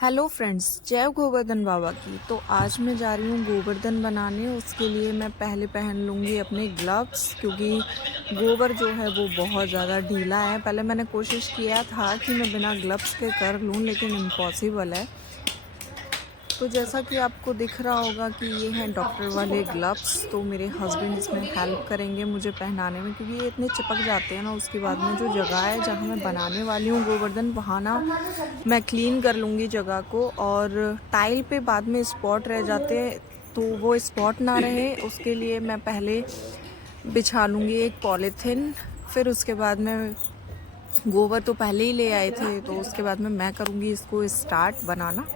Hello friends, जय गोवर्धन बाबा की। तो आज मैं जा रही हूँ गोवर्धन बनाने। उसके लिए मैं पहले पहन लूँगी अपने ग्लव्स, क्योंकि गोबर जो है वो बहुत ज़्यादा ढीला है। पहले मैंने कोशिश किया था कि मैं बिना ग्लव्स के कर लूँ, लेकिन इम्पॉसिबल है। तो जैसा कि आपको दिख रहा होगा कि ये हैं डॉक्टर वाले ग्लव्स। तो मेरे हस्बैंड इसमें हेल्प करेंगे मुझे पहनाने में, क्योंकि ये इतने चिपक जाते हैं ना। उसके बाद में जो जगह है जहाँ मैं बनाने वाली हूँ गोवर्धन, वहाँ ना मैं क्लीन कर लूँगी जगह को। और टाइल पे बाद में स्पॉट रह जाते हैं, तो वो स्पॉट ना रहे उसके लिए मैं पहले बिछा लूँगी एक पॉलीथिन। फिर उसके बाद में गोबर तो पहले ही ले आए थे, तो उसके बाद में मैं करूँगी इसको स्टार्ट बनाना।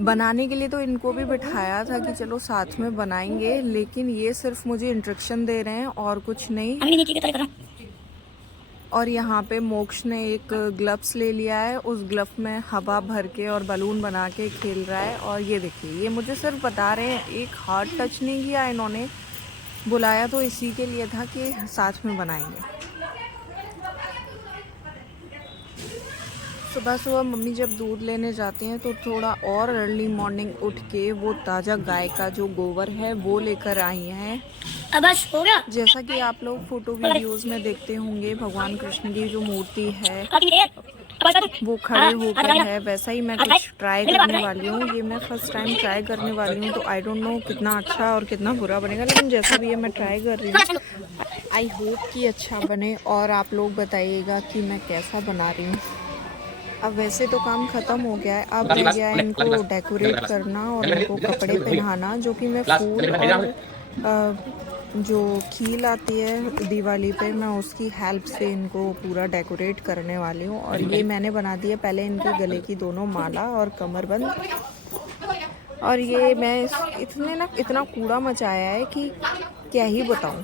बनाने के लिए तो इनको भी बिठाया था कि चलो साथ में बनाएंगे, लेकिन ये सिर्फ मुझे इंस्ट्रक्शन दे रहे हैं और कुछ नहीं। और यहाँ पे मोक्ष ने एक ग्लव्स ले लिया है, उस ग्लव में हवा भर के और बलून बना के खेल रहा है। और ये देखिए, ये मुझे सिर्फ बता रहे हैं, एक हाथ टच नहीं किया इन्होंने। बुलाया तो इसी के लिए था कि साथ में बनाएंगे। सुबह सुबह मम्मी जब दूध लेने जाती हैं तो थोड़ा और अर्ली मॉर्निंग उठ के वो ताज़ा गाय का जो गोबर है वो लेकर आई हैं। बस हो गया। जैसा कि आप लोग फोटो वीडियोस में देखते होंगे, भगवान कृष्ण की जो मूर्ति है वो खड़े होकर है, वैसा ही मैं कुछ ट्राई करने वाली हूँ। ये मैं फर्स्ट टाइम ट्राई करने वाली हूँ, तो आई डोंट नो कितना अच्छा और कितना बुरा बनेगा, लेकिन जैसा भी है मैं ट्राई कर रही हूँ। आई होप कि अच्छा बने, और आप लोग बताइएगा कि मैं कैसा बना रही हूँ। अब वैसे तो काम ख़त्म हो गया है, अब रह गया है इनको डेकोरेट करना और इनको कपड़े पहनाना, जो कि मैं फूल और जो खील आती है दिवाली पे, मैं उसकी हेल्प से इनको पूरा डेकोरेट करने वाली हूँ। और ये मैंने बना दिया पहले इनके गले की दोनों माला और कमरबंद। और ये मैं इतना कूड़ा मचाया है कि क्या ही बताऊँ।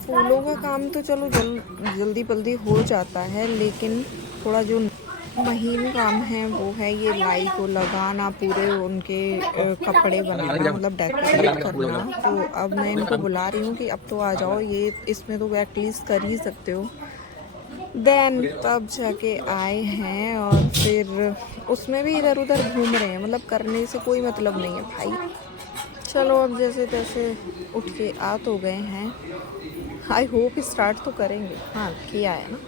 फूलों का काम तो चलो जल्दी जल्दी हो जाता है, लेकिन थोड़ा जो महीन काम है वो है ये लाई को लगाना, पूरे उनके कपड़े बनाना, मतलब डेकोरेट करना। तो अब मैं इनको बुला रही हूँ कि अब तो आ जाओ, ये इसमें तो एटलीस्ट कर ही सकते हो। देन तब जाके आए हैं, और फिर उसमें भी इधर उधर घूम रहे हैं, मतलब करने से कोई मतलब नहीं है भाई। चलो अब जैसे तैसे उठ के आ तो गए हैं। आई होप स्टार्ट तो करेंगे। हाँ, किया है ना,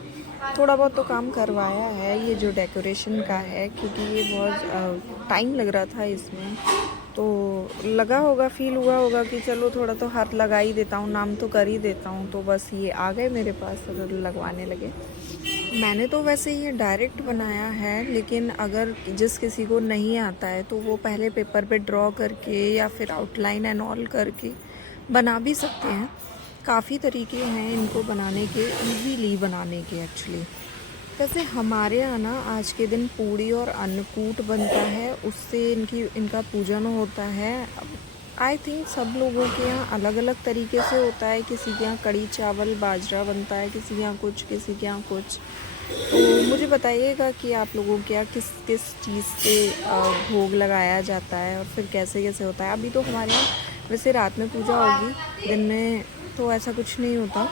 थोड़ा बहुत तो काम करवाया है ये जो डेकोरेशन का है, क्योंकि ये बहुत टाइम लग रहा था इसमें। तो लगा होगा, फील हुआ होगा कि चलो थोड़ा तो हाथ लगा ही देता हूँ, नाम तो कर ही देता हूँ। तो बस ये आ गए मेरे पास, अगर लगवाने लगे। मैंने तो वैसे ये डायरेक्ट बनाया है, लेकिन अगर जिस किसी को नहीं आता है तो वो पहले पेपर पे ड्रॉ करके या फिर आउटलाइन एंड ऑल करके बना भी सकते हैं। काफ़ी तरीके हैं इनको बनाने के, इजीली बनाने के एक्चुअली। वैसे हमारे यहाँ ना आज के दिन पूड़ी और अन्नकूट बनता है, उससे इनका पूजन होता है। आई थिंक सब लोगों के यहाँ अलग अलग तरीके से होता है। किसी के यहाँ कड़ी चावल बाजरा बनता है, किसी के यहाँ कुछ, किसी के यहाँ कुछ। तो मुझे बताइएगा कि आप लोगों के यहाँ किस किस चीज़ से भोग लगाया जाता है और फिर कैसे कैसे होता है। अभी तो हमारे यहाँ वैसे रात में पूजा होगी, दिन में तो ऐसा कुछ नहीं होता।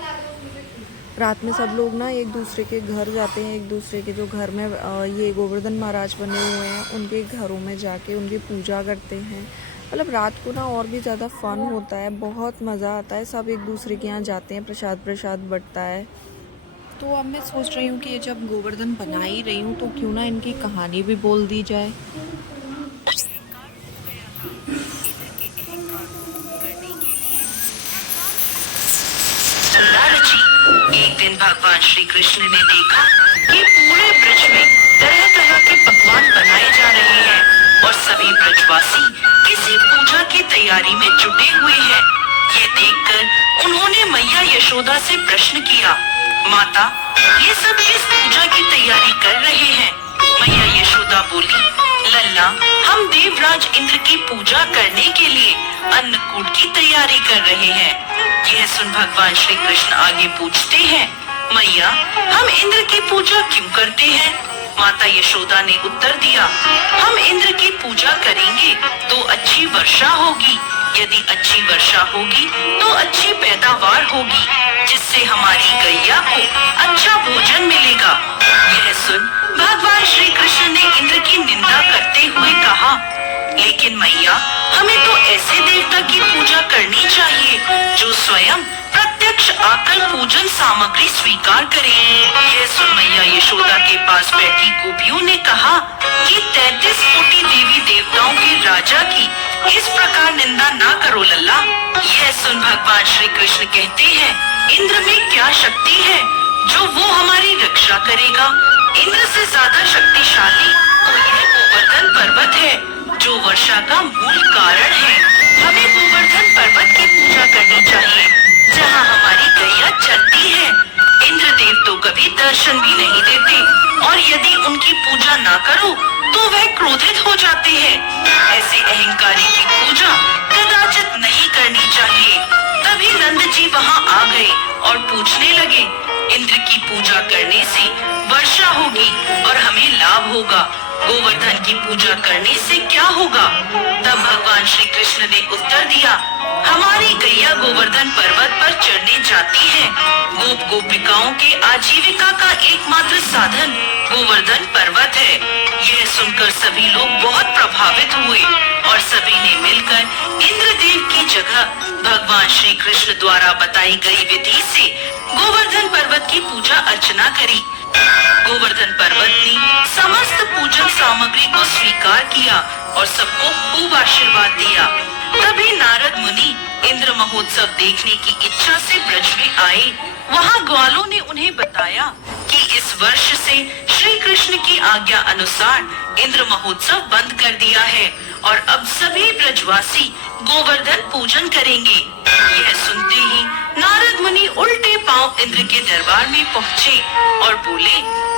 रात में सब लोग ना एक दूसरे के घर जाते हैं, एक दूसरे के जो घर में ये गोवर्धन महाराज बने हुए हैं उनके घरों में जाके उनकी पूजा करते हैं। मतलब रात को ना और भी ज़्यादा फन होता है, बहुत मज़ा आता है। सब एक दूसरे के यहाँ जाते हैं, प्रसाद बँटता है। तो अब मैं सोच रही हूँ कि जब गोवर्धन बना ही रही हूँ तो क्यों ना इनकी कहानी भी बोल दी जाए। एक दिन भगवान श्री कृष्ण ने देखा कि पूरे ब्रज में तरह तरह के पकवान बनाए जा रहे हैं और सभी ब्रजवासी किसी पूजा की तैयारी में जुटे हुए हैं। ये देखकर उन्होंने मैया यशोदा से प्रश्न किया, माता, ये सब किस पूजा की तैयारी कर रहे हैं? मैया यशोदा बोली, लल्ला, हम देवराज इंद्र की पूजा करने के लिए अन्नकूट की तैयारी कर रहे हैं। यह सुन भगवान श्री कृष्ण आगे पूछते हैं, मैया, हम इंद्र की पूजा क्यों करते हैं? माता यशोदा ने उत्तर दिया, हम इंद्र की पूजा करेंगे तो अच्छी वर्षा होगी, यदि अच्छी वर्षा होगी तो अच्छी पैदावार होगी, जिससे हमारी गैया को अच्छा भोजन मिलेगा। यह सुन भगवान श्री कृष्ण ने इंद्र की मैया, हमें तो ऐसे देवता की पूजा करनी चाहिए जो स्वयं प्रत्यक्ष आकर पूजन सामग्री स्वीकार करे। यह सुन मैया यशोदा के पास बैठी गोपियों ने कहा कि 33 कोटि देवी देवताओं के राजा की इस प्रकार निंदा ना करो लल्ला। यह सुन भगवान श्री कृष्ण कहते हैं, इंद्र में क्या शक्ति है जो वो हमारी रक्षा करेगा। इंद्र से ज्यादा शक्तिशाली तो यह गोवर्धन पर्वत है जो वर्षा का मूल कारण है। हमें गोवर्धन पर्वत की पूजा करनी चाहिए जहाँ हमारी गैया चलती है। इंद्र देव तो कभी दर्शन भी नहीं देते और यदि उनकी पूजा ना करो तो वह क्रोधित हो जाते हैं। ऐसे अहंकारी की पूजा कदाचित नहीं करनी चाहिए। तभी नंद जी वहाँ आ गए और पूछने लगे, इंद्र की पूजा करने से वर्षा होगी और हमें लाभ होगा, गोवर्धन की पूजा करने से क्या होगा। तब भगवान श्री कृष्ण ने उत्तर दिया, हमारी गैया गोवर्धन पर्वत पर चढ़ने जाती है। गोप गोपिकाओं के आजीविका का एकमात्र साधन गोवर्धन पर्वत है। यह सुनकर सभी लोग बहुत प्रभावित हुए और सभी ने मिलकर इंद्रदेव की जगह भगवान श्री कृष्ण द्वारा बताई गई विधि से गोवर्धन पर्वत की पूजा अर्चना करी। गोवर्धन पर्वत ने समस्त पूजन सामग्री को स्वीकार किया और सबको खूब आशीर्वाद दिया। तभी नारद मुनि इंद्र महोत्सव देखने की इच्छा से ब्रज में आए। वहाँ ग्वालों ने उन्हें बताया कि इस वर्ष से श्री कृष्ण की आज्ञा अनुसार इंद्र महोत्सव बंद कर दिया है और अब सभी ब्रजवासी गोवर्धन पूजन करेंगे। यह सुनते ही नारद मुनि उल्टे पांव इंद्र के दरबार में पहुँचे और बोले,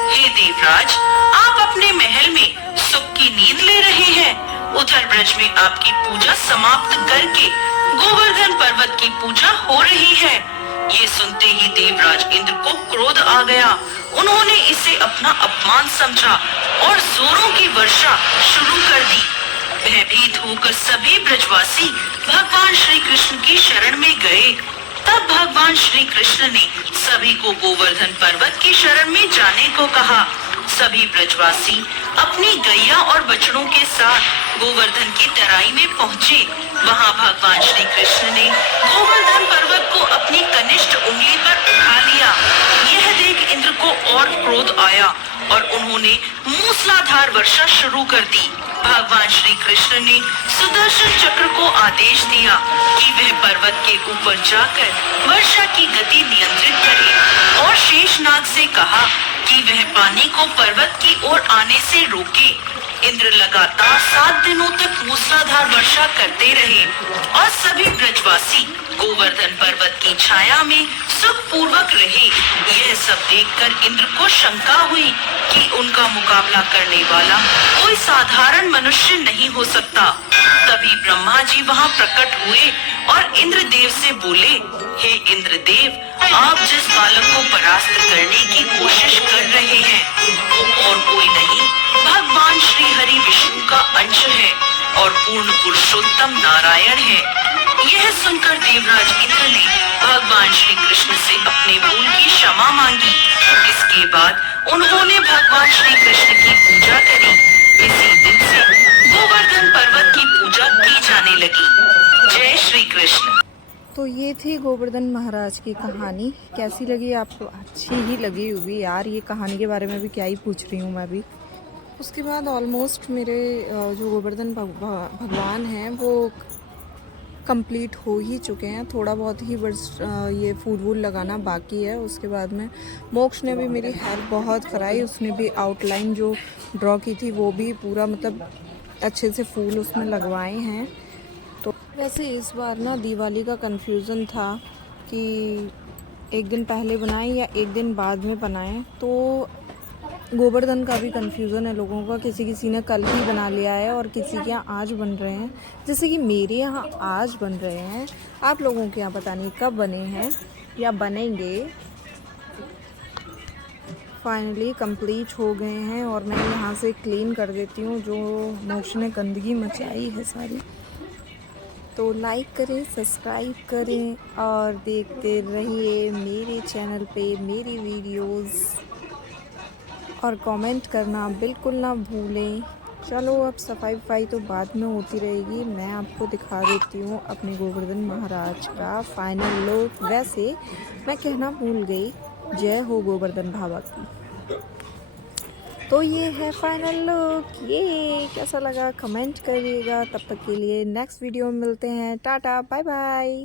हे देवराज, आप अपने महल में सुख की नींद ले रहे हैं, उधर ब्रज में आपकी पूजा समाप्त करके गोवर्धन पर्वत की पूजा हो रही है। ये सुनते ही देवराज इंद्र को क्रोध आ गया। उन्होंने इसे अपना अपमान समझा और जोरों की वर्षा शुरू कर दी। भयभीत होकर सभी ब्रजवासी भगवान श्री कृष्ण की शरण में गए। तब भगवान श्री कृष्ण ने सभी को गोवर्धन पर्वत की शरण में जाने को कहा। सभी ब्रजवासी अपनी गैया और बछड़ों के साथ गोवर्धन की तराई में पहुँचे। वहाँ भगवान श्री कृष्ण ने गोवर्धन पर्वत को अपनी कनिष्ठ उंगली पर उठा लिया। यह देख इंद्र को और क्रोध आया और उन्होंने मूसलाधार वर्षा शुरू कर दी। भगवान श्री कृष्ण ने सुदर्शन चक्र को आदेश दिया कि वह पर्वत के ऊपर जाकर वर्षा की गति नियंत्रित करे और शेषनाग से कहा कि वह पानी को पर्वत की ओर आने से रोके। इंद्र लगातार 7 दिनों तक मूसलाधार वर्षा करते रहे और सभी ब्रजवासी गोवर्धन पर्वत की छाया में सुख पूर्वक रहे। यह सब देखकर इंद्र को शंका हुई कि उनका मुकाबला करने वाला कोई साधारण मनुष्य नहीं हो सकता। तभी ब्रह्मा जी वहाँ प्रकट हुए और इंद्रदेव से बोले, हे इंद्रदेव, आप जिस बालक को परास्त करने की कोशिश कर रहे हैं वो और कोई नहीं, भगवान श्री हरि विष्णु का अंश है और पूर्ण पुरुषोत्तम नारायण है। यह सुनकर देवराज इंद्र ने भगवान श्री कृष्ण से अपने भूल की क्षमा मांगी। इसके बाद उन्होंने भगवान श्री कृष्ण की पूजा करी। इसी दिन से गोवर्धन पर्वत की पूजा की जाने लगी। जय श्री कृष्ण। तो ये थी गोवर्धन महाराज की कहानी। कैसी लगी आपको? अच्छी ही लगी होगी यार, ये कहानी के बारे में भी क्या ही पूछ रही हूँ मैं भी। उसके बाद ऑलमोस्ट मेरे जो गोवर्धन भगवान हैं वो कंप्लीट हो ही चुके हैं। थोड़ा बहुत ही बस ये फूल वूल लगाना बाकी है। उसके बाद में मोक्ष ने भी मेरी हेल्प बहुत कराई। उसने भी आउटलाइन जो ड्रॉ की थी वो भी पूरा मतलब अच्छे से फूल उसमें लगवाए हैं। तो वैसे इस बार ना दिवाली का कंफ्यूजन था कि एक दिन पहले बनाएं या एक दिन बाद में बनाएं। तो गोवर्धन का भी कंफ्यूजन है लोगों का, किसी ने कल ही बना लिया है और किसी के यहाँ आज बन रहे हैं। जैसे कि मेरे यहाँ आज बन रहे हैं, आप लोगों के यहाँ पता नहीं कब बने हैं या बनेंगे। फाइनली कंप्लीट हो गए हैं और मैं यहाँ से क्लीन कर देती हूँ जो मोक्ष ने गंदगी मचाई है सारी। तो लाइक करें, सब्सक्राइब करें और देखते रहिए मेरे चैनल पे मेरी वीडियोस और कमेंट करना बिल्कुल ना भूलें। चलो अब सफाई वफाई तो बाद में होती रहेगी, मैं आपको दिखा देती हूँ अपने गोवर्धन महाराज का फाइनल लुक। वैसे मैं कहना भूल गई, जय हो गोवर्धन बाबा की। तो ये है फाइनल लुक, ये कैसा लगा कमेंट करिएगा। तब तक के लिए नेक्स्ट वीडियो में मिलते हैं, टाटा बाय बाय।